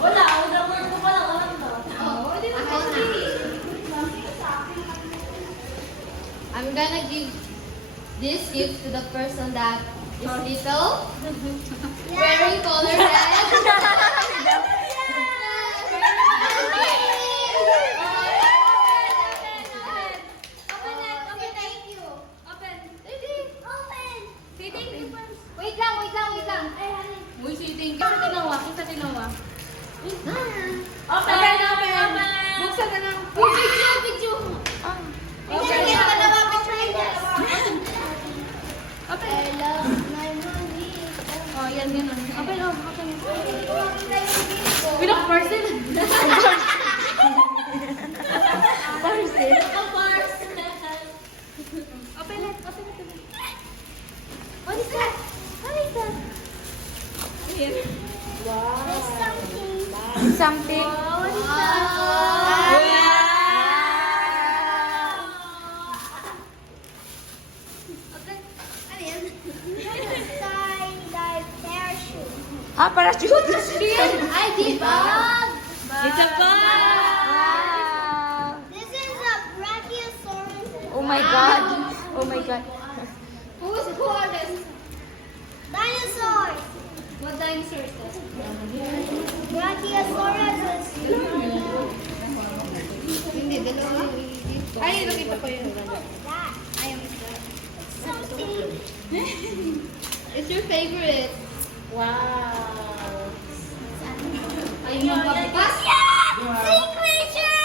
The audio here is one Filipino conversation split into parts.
Wala, una word ko pa lang alam na. I'm gonna give this gift to the person that is little, wearing color red. Uy, si thank you. Kita tinawa. Open. Buksan na lang. Video. I love my mommy. Oh, yan. Open. Pinaka parcel. Parcel. Open it. What is that? Wow. Something. What is Parachute. Ay, di ba? It's a bag. Wow. This is a Brachiosaurus. Oh my God. Oh my God. Who are this? Dinosaur. What dinosaur is this? Brachiosaurus. Hindi, dalawa. Ay, nakita ko yun. That. Something. It's your favorite. Wow. Ayun yung pabukas. Sea creature.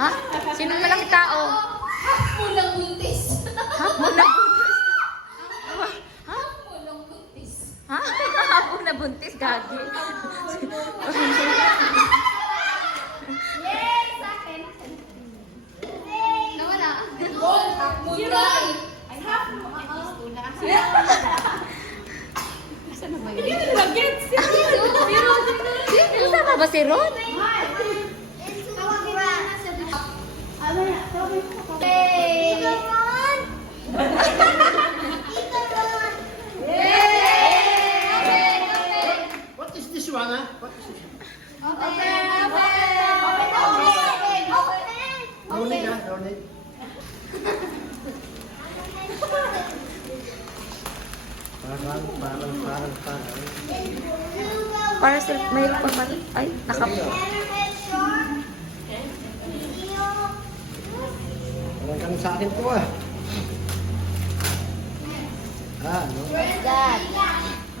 Ha? Sino malaki tao? Mulang buntis. Ha? Muna buntis. Ha? Mulang buntis. Ha? Hapon na buntis, gagi. Yay! Sa akin. Yay! Nawala. Mulay. I have no Hindi ko nag-gets. Sino tama ba si Ron? Into grass. Yay! Ikaron! Ikaron! What is this one, huh? What is this? Donate, huh? Donate. Parang. Para sa mayroon pa ba? Ay, Hammerhead shark. Seal. Parang sa akin to, ah. No? What's that?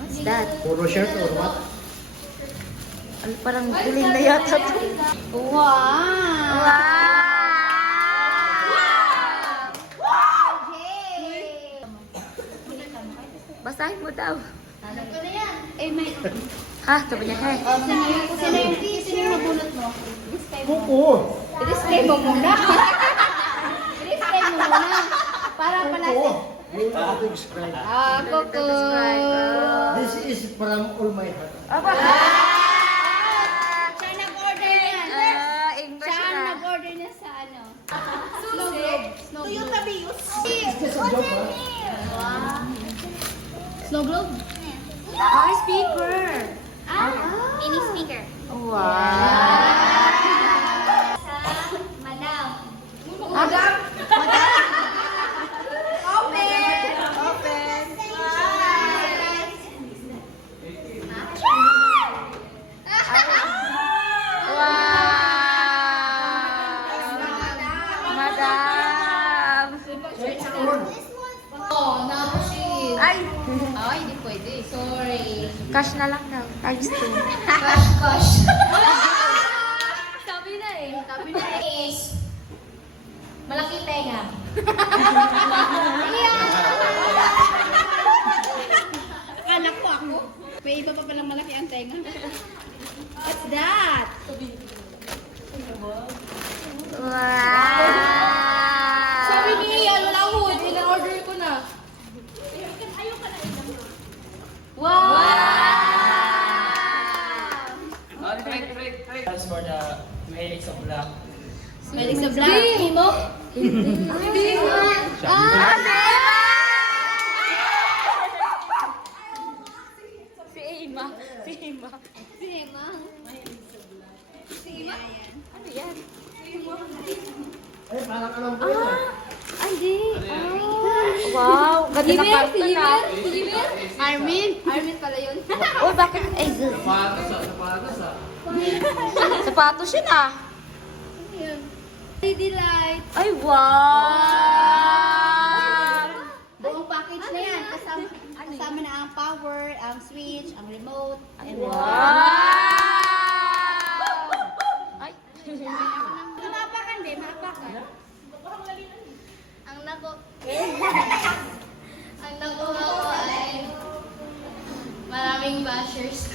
What's that? Puro shirt or what? Ano, parang guling na yata to. Wow. Basahin mo daw. Eh, may... Ha? Sabi niya, hey. Sino yung mabunot mo? Kuko! I-display mo muna. I-display mo muna. Para pala... Kuko! You have to describe. Kuko. This is from all my heart. Siya nag-order yan. English Siya ang na. nag-order niya sa ano. Snow globe. Snow globe. It's a joke, huh? Snow globe? Ay, speaker. Mini speaker. Wow. Madam. Madam? Open. Open. Wow. Madam. Oh, number sheet. Ay. Ay, hindi pwede. Sorry. Cash na lang daw. Times 2. Gosh. Sabi na eh. Sabi na is malaki tenga. Akala ko ako. May iba pa palang malaki ang tenga. What's that? Wow. Sabi ni Ian, wala hood. Ilang order ko na. Mahilig sa black. Imo? Si Emma. Si Emma. Si Emma. Si Emma? Ano yan? Ay, parang alam ko yun. Hindi. Wow. Ganda na kanta na. Armin? Armin pala yun. Uy, bakit? Ay, good. Sapatos yun ah. City light. Ay, wow! Buong package na yan. Kasama na ang power, ang switch, ang remote. and Wow! Ay! Maapakan din, maapakan. Ang nakuha ko ay maraming bashers.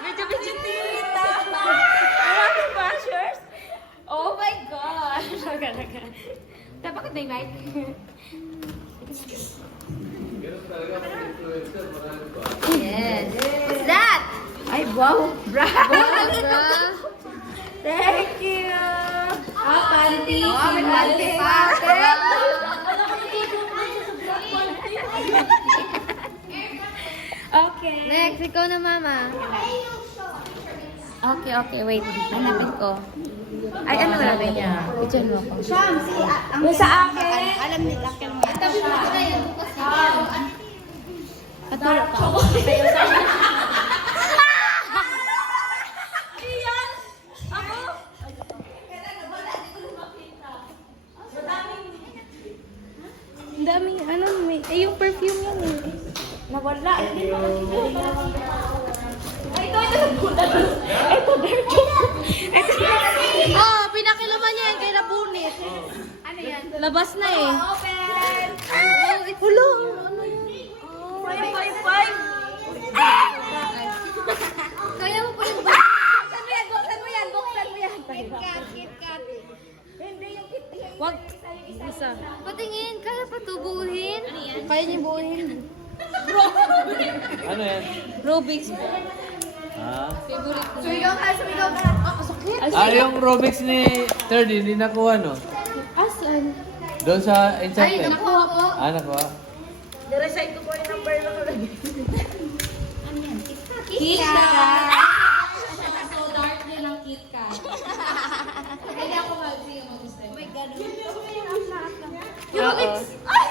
Medyo tita. Maraming bashers? Oh my gosh! Dapat may mic. Yes. What's that? Ay, wow. Bra. Thank you. Panty. May panty pa. Okay. Next, ikaw na, Mama. Okay, okay. Wait. Hanapin ko. Ay, ano na niya? Picture mo ko. Sham, ang Yung sa akin. alam nila kung may Tabi mo ko na yan. Bukas yan. patulog ka. Iyan! Ako? Ang daming, ano, may, yung perfume yan eh. Nawala. Oh, pinakilaman niya yan kay Nabunit. Ano yan? Labas na eh. Open! Hulo! Kaya mo pa rin ba? Buksan mo yan, buksan mo yan. KitKat, KitKat. Wag. Isa. Patingin, kaya pa tubuhin? Kaya niya buuhin. Ano yan? Rubik's. Ah, Favorite ko. Sumigaw ka, sumigaw ka. yung Rubik's ni third, hindi nakuha, no? Asan? Doon sa Enchanted. Nakuha ko. Ah, nakuha. KitKat. So dark din ang KitKat. Kaya ako mag-sige mag-gusto. May ganun. Yung Rubik's. Ay!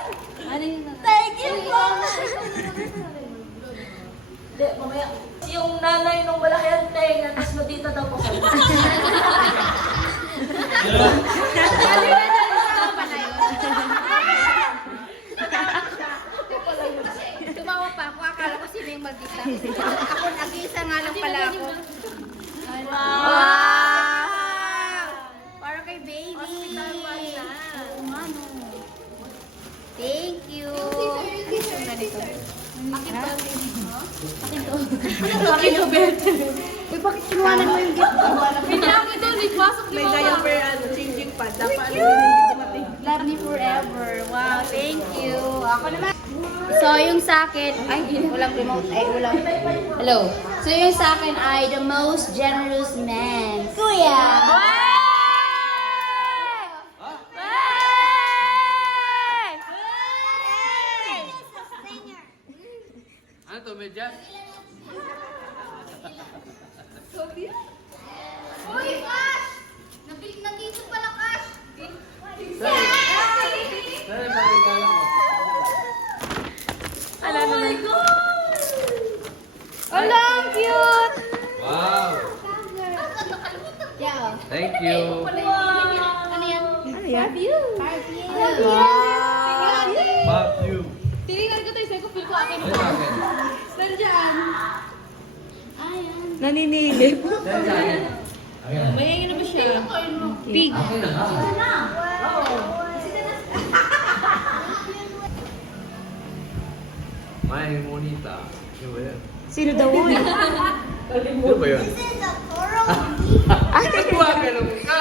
Ano yun? Thank you po! Yung nanay nung malaki ang tenga, tapos matita daw po kami. Tumawa pa ako, akala ko sino yung mag-isa. Ako, nag-isa nga lang pala ako. Wow! Para kay baby. Thank you. Ang ganito. Uy, bakit kinuhanan mo yung gift ko? May diaper, changing pad. Dapat Love me forever. Wow, thank you. Ako naman. So, yung sa akin, ay, walang remote. Ay, walang. Hello. So, yung sa akin ay the most generous man. Kuya! Ano to, medyas? Uy, Cash! Nandito pala, Cash! Saan yung pagkakala mo? Ala, ang cute! Wow! Yeah. Thank you! Ano yan? Ano yan? Perfume. Love you! Tinignan ko tayo, sa'yo ko feel ko akin. Ano sa akin? Nandiyan. naninilip. Saan sa akin? Mayayang na ba siya? Pig. Akin na nga. May monita. Sino ba yan? Sino daw yun? Sino ba yun? This is a coral Ay, ka lang ka!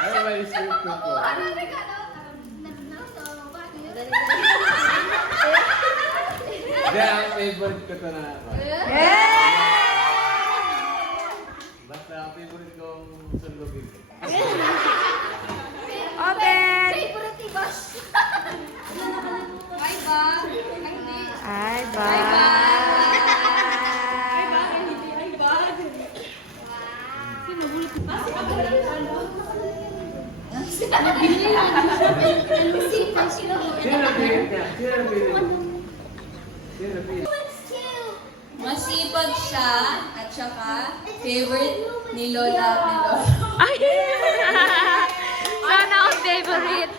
Ano ba yung script ko? Hindi, ang favorite ko ito na. Basta ang favorite kong sundogin. Open! Bye ba? Ay, bye! Sino na favorite niya? Sino na favorite niya? Sino na favorite? Masipag siya at saka favorite ni Lola ni Lola. Ay! Sana ang favorite.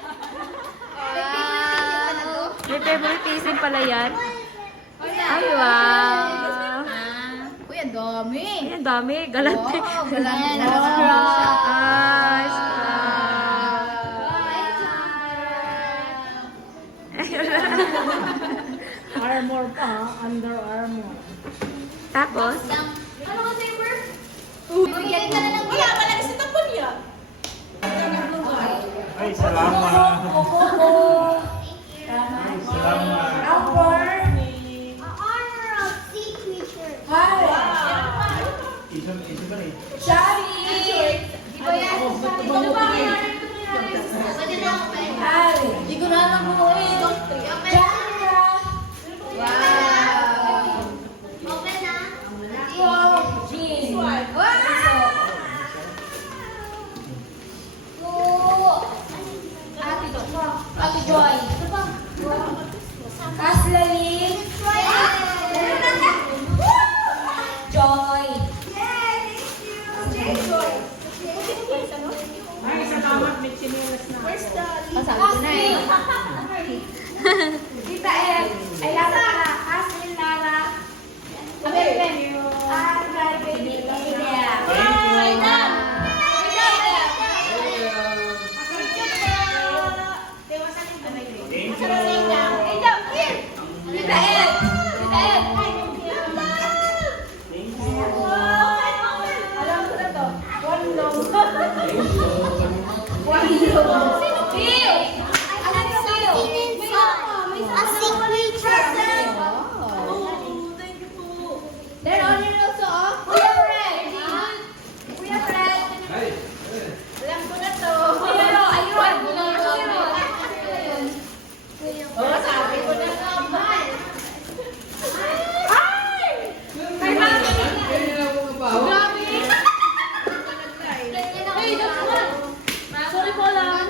May favoritism pala yan. Ay, wow. Uy, ang dami. Ay, ang dami. Galante. Wow, galante. Ay, Armor pa, Under Armour. Tapos, Ano ka flavor? Bigyan ka na lang. Wala pa lang sa tapon niya. Ay, salamat. Salamat. Armor. A armor of sea creature. Isa ba rin? Shari. Di ba yan? Ano ba kaya? Hindi ko na alam mo eh. Wow. Open na. Jean. Ate Joy. Aslali. Joy. Ay, salamat. May chinilas na. Pasabi ko na eh. Tita Em. Ay, Lara pala. Aslin, Lara. Amen. Ay, baby. Wait lang. Thank you. Tita Ed. Tita Ed. Alam ko na to. One long. Bill. Alam mo sa'yo. A sea creature. Then on your notes, oh. Kuya Fred. Kuya Fred. Ay! Alam ko na to. Kuya Ro. Ayun. Oh, sabi ko na naman. Kaya na ako kapahawa. Hey, that's one. Sorry po lang.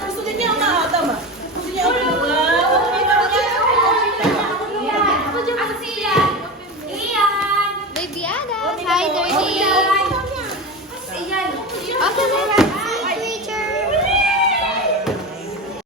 Gusto din niya ang tama. Gusto niya ang Baby Anna. Hi, Dirty. Ayan. Okay,